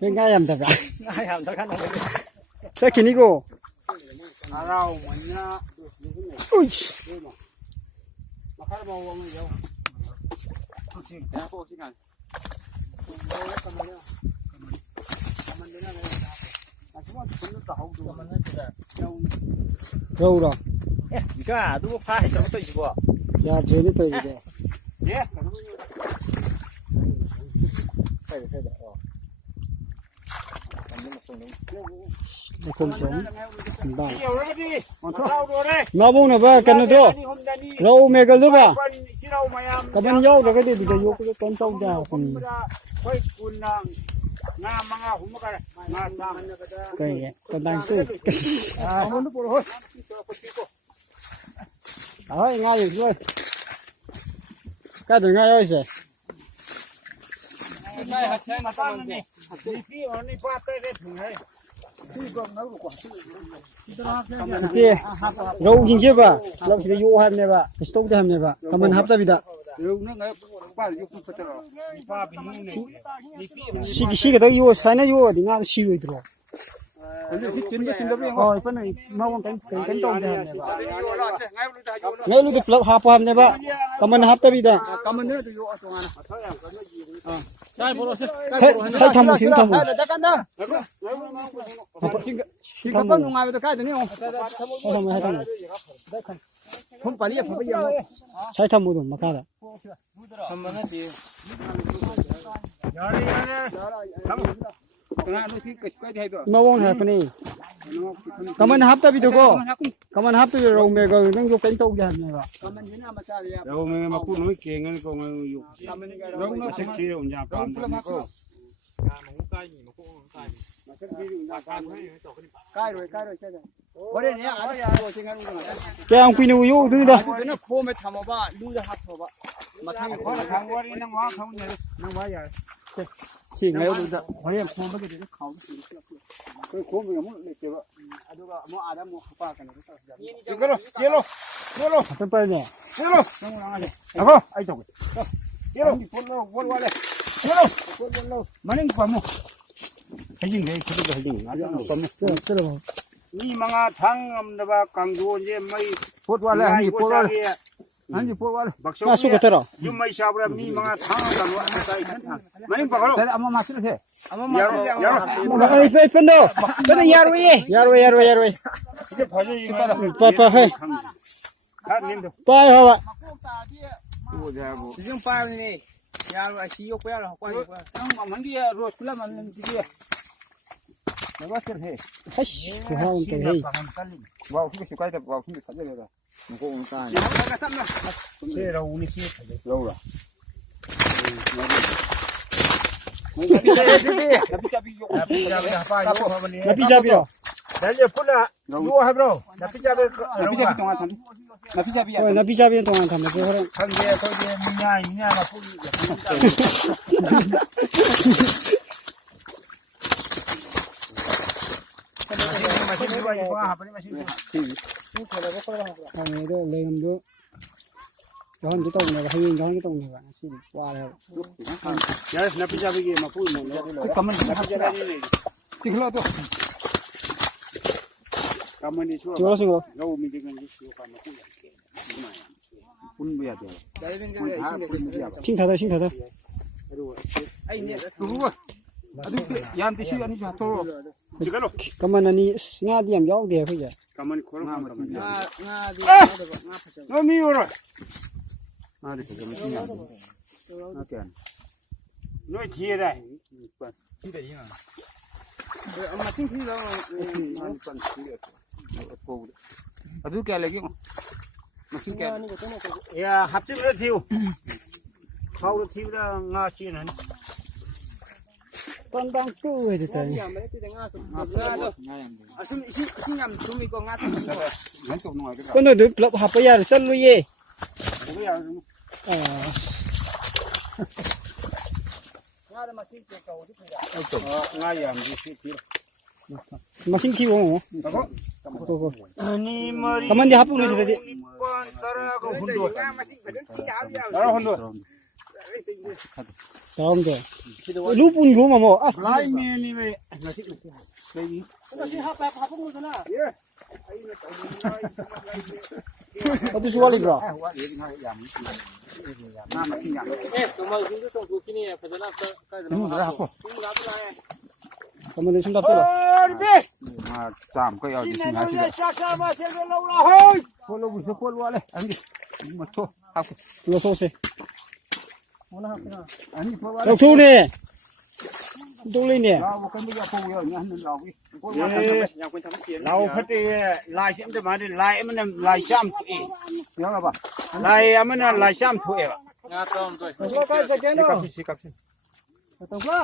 เป็นง่ายยำแต่ละง่ายยำแต่ละใช่กินนี่กูอุ้ยมาข้าวบวงเดียวrâu rồi cái đúng phá hay cho tôi gì quá giờ chơi nó tôi gì đấy không sống ba nó bung này ba cần nữa râu mẹ cái lúc à cái bên dâu rồi cái gì thì vô cái con trâu già còn cái con đang chơi đấy ngay rồi thôi cái từ ngay rồi gì kia râu nhìn chưa bà lâu thì vô ham này bà stop đi ham này bà cảm ơn hấp ta bị đã xí cái đấy vô sai nó vô thì ngang xí rồi rồi phân này mau cánh tôm này ngay lúc được hấp ham này bà cảm ơn hấp ta bị đã sai tham một xíu tham một sai tham một rồi mà cả đó mà vốn hả này cảm ơn hấp ta bị được không cảm ơn hấp ta rồi mẹ rồi nó vô cánh tôm này bà rồi mẹ mà cũng nói kèn cái con rồi nó sẽ chia ông nhà con cái ông pin nuôi thứ đó chỉ ngay lúc đó hỏi em không có cái khẩu cái khẩu mình muốn lấy cái đó mua ada mua apa kan chia luônเป็นไปเนี่ยเอาไอ้ตัวเจียววนๆเลยเจียวมันนี่ความมั้งให้ยิงเลยเขาจะให้ยิงอะไรความมั้งนี่มังอาทั้งมันแบบกังวลเนี่ยไม่พูดว่าอะไรนี่พูดว่านี่พูดว่าบักชอบยุ่งไม่ชอบเลยนี่มังอาทั้งกังวลอะไรกันทั้งมันนี่บอกเขาแต่อามามาสิเลยอามามาเอ้ยเป็นเด้อเป็นยารุยจะพอจะยิงอะไรไปให้ไปเหรอ지금 빠르니 야 아시 욕고야 라 관이 형 만디야 로스쿨라 만는 지게 내가 해 하시 그 하운 때 해. 와 후기 시까지 와 후기 찾아내라 먹고 온다 내가 쌈나 세라 우니시 여우라 나비잡이요. 날려 풀라 누워 해브로 나비잡이 동안 담 나비잡이야 나비잡이 동안 담아 그 그럼 한개 거기 미냐마 풀이 마신 봐 이거 하버리 마신 이거 레임도 여한 개 동네가 하인 여한 개 동네가 씨 와요. 야 나비잡이게 막 풀이 뭐 가만 나비잡이 지글라도 가만히 주어 저러시고 여우 미지근 주시오 가만 분부야 돼 신 닫아 아이 네 누구 아주 야한테 시간이 좋도록 지글로 가만히 nga디 am yaw de khoi ja 가만히 걸어가면 nga디 너 미워라 아 네 그럼 신경 오케이 너 뒤에다 뒤에 이나 엄마 싱크로 아주 깨려기 무슨 깨? 야 합집으로 튀우. 가우로 튀우라 나시는. 딴당 끄 해야 되다. 신ям 좀 이거 nga서 왼쪽 놓아 그래. 근데 너 블럽 하빠야 쩔루예. 뭐야? nga를 마실 때 어디 그냥 나야 무슨 튀우. 마신 키워. 그거. 아니 머리. 가만히 합부 내서 되지. 따라가고 혼도. 따라 혼도. ตามเด้อรูปุ่นรู้มาหมดอ่ะ ลายเมียนี่เว้ยมาสิไปดิ ก็สิหาแปะหาพวกมึงนะ เยอะ เอาไปชัวร์เลยบรอ ว่าเดี๋ยวให้ยำน้ำมาที่ยำ ตัวมาคุณก็ส่งถูกที่นี่พัฒนาก็จะ นู่นแล้วก็ รับอะไร ทำไมถึงตัดตัวล่ะ มาสามก็เอาดิ ที่ สิ นั่น หาสิ เลยชักชามาเชื่อเราละเฮ้ย พวกเราบุษพวกเราเลยอันนี้มาโทษครับ เราโซ่สิ อันนี้พวกเรา เราทูนี่ดูเลยเนี่ย เราก็ไม่ยอมพูดอย่างนี้เราพวกเรา อยากเป็นทำเสียง เราพัดลายเชื่อมจะมาดิลายมันลายช้ำตัวเองเดี๋ยวเราบ่ลายมันลายช้ำตัวเอง งาต้มด้วย สิกับสิกับสิ ต้องว่า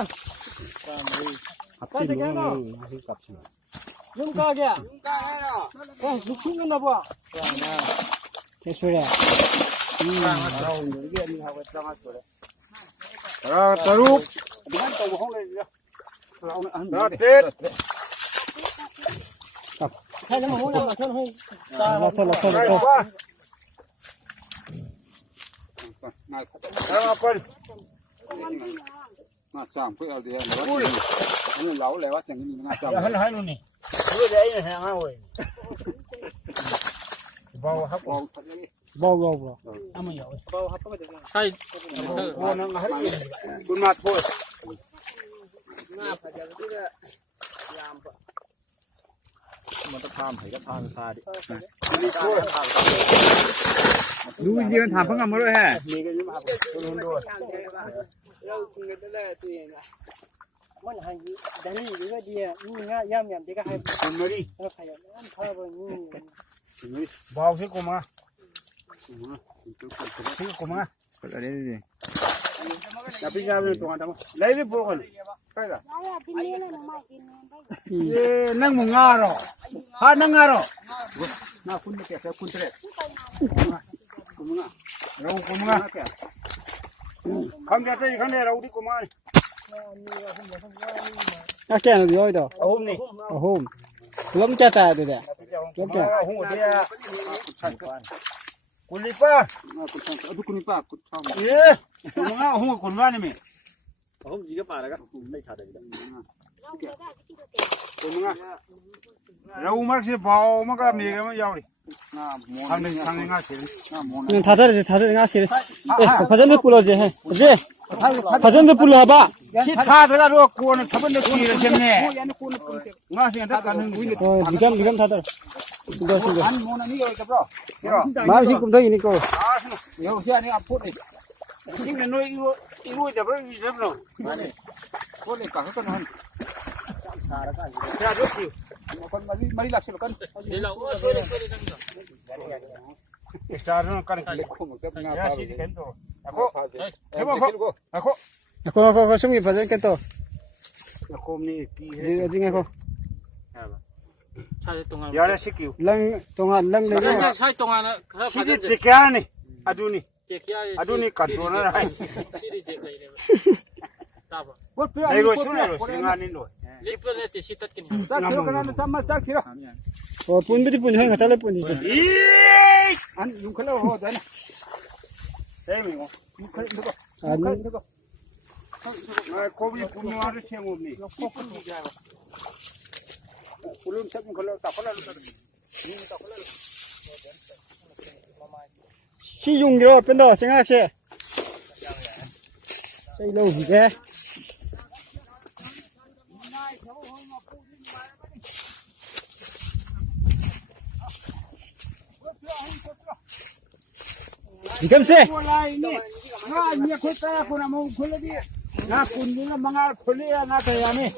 ขับที่นู่นสิกับสิ ลุงกาแกลุงกาให้เนาะก็ลุกขึ้นกันนะบ่ แค่ช่วยอ่ะ เราเรียนนี่ครับต้องมาสวยตรูปดิฉันตัวห้องเลยเราอันเด็ด ให้น้ำมันมาช่วยให้ เราเท่าเราเท่าเราเท่า มาคนมาสามเพื่อเอาเดียวนี่เราแล้วว่าอย่างนี้มาสามให้ให้นู่นนี่รู้ได้ยังไงฮะเว้ยบ่าวครับบ่าว บ่บ่บ่ เอามาอยู่บ่ครับก็จะใช่ โอ้นั่งให้คุณมาโทษ หน้าพยายามที่จะยาม มันจะทำให้ก็ทำทาดิดูวิธีมันทำเพิ่งทำมาด้วยฮะมีกันยังมาดูดู เราคุยกันได้ตัวเองมันให้ดันนี่ก็ดีนี่ง่ายย่ำย่ำที่ก็ให้ คนมาดิ เราขยันนั่นพาไปนี่ บ่าวสิกูมาสิกูมาอะไรนี่แต่พี่ชายเป็นตัวกันทำเลยพี่พูดกันใช่หรอนั่งมึงงาหรอฮะนั่งงาหรอน่าคุณไม่แก่คุณเตะคุณมึงอ่ะเราคุณมึงอ่ะคำจะเตะคำเดียวเราดิกูมา อ่ะแกน่ะเดี๋ยวเดี๋ยว โอ้โหนี่ โอ้โหล้มจะตายเดี๋ยวล้มจะ โอ้โหเดียวคุณลิป้าคุณลิป้าคุณชอบเอ๊ะคุณมึงอ่ะโอ้โหคุณว่านี่มั้ย ผมจีก็ป่าแล้วก็ไม่ขาดเลย คุณมึงอ่ะเราไม่ใช่เบามันก็มีกันไม่ยาวดิทางหนึ่งง่ายเสียง 다들 나시 예 파전도 불러지 해 그지 파전도 불러 봐 ชิดขาดแล้วรู้กวนสับปะรดที่เราเชื่อมเนี่ยง่ายเสียงทักกันหนึ่งวิ่ง 미감 다들 이거 อันโมนันนี่เลยกับเรา 마음씨 꿈도 이니까 เดี๋ยวเชื่อนี่อ่ะพูดดิสิ่งนั้นอีรู้จะเป็นวิเศษหรอพูดเลยกับเขาหน่อยเชื่อรู้สิคนมาดิลักษณะกัน เดี๋ยวเราโอ้ตัวเล็กตัวเล็กกัน Sekarang kan ya sih kan tu. Aku ako sumi pajan ka to aku ni jing ako ใช่ตรงนั้น ya ada sikit. lang tongan lang le ใช่ตรงนั้นนะ Sikit sekian ni. Aduh ni. เจ๊กี้ Aduh ni kadro na rai. ซีรีส์เจ๊กี้เลยตาบ่ Ayo sini lo, singan ni lo. ลิปเลยติดชิดตัดกัน Sak kira kan sama sak kira. oh pun biti pun hang katale pun disi Ih, an yung kalau ho dan. Saya mingo. an Kobi punya ada cengum ni. Belum saya kalau tak pernah lu tadi. Ni tak pernah. si yung gro pendo senga che sai lo gì ke Ikam se Mulai ni. Nah, ni aku tak aku nak mau kulit dia. Nah, kuning lah mangal kulit ya nak saya ni.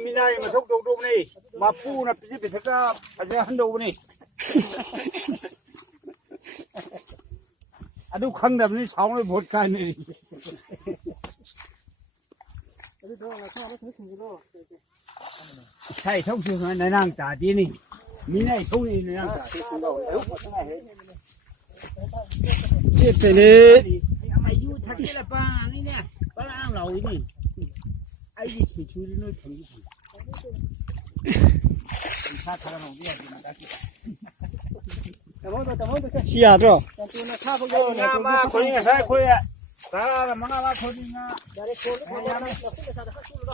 Minai masuk duduk ni. Mapu nak pergi sekap aja handuk ni. Aduh, khang dah ni sawang ni bot kai ni. Thầy thông thường là này năng trả tiền đi, mi này không đi này năng trả tiền không đâu. che pe ne Mày du thật cái là ba này nè, ba là ăn lẩu đi, ai đi xì chui đi nơi thành gì. 사람은 우리한테 나가지. tamo 시야죠 tanto na cava eu 야, 마 고잉아 살 고야. 나 망아마 고잉아. dari kol ko na na sa da hasu lo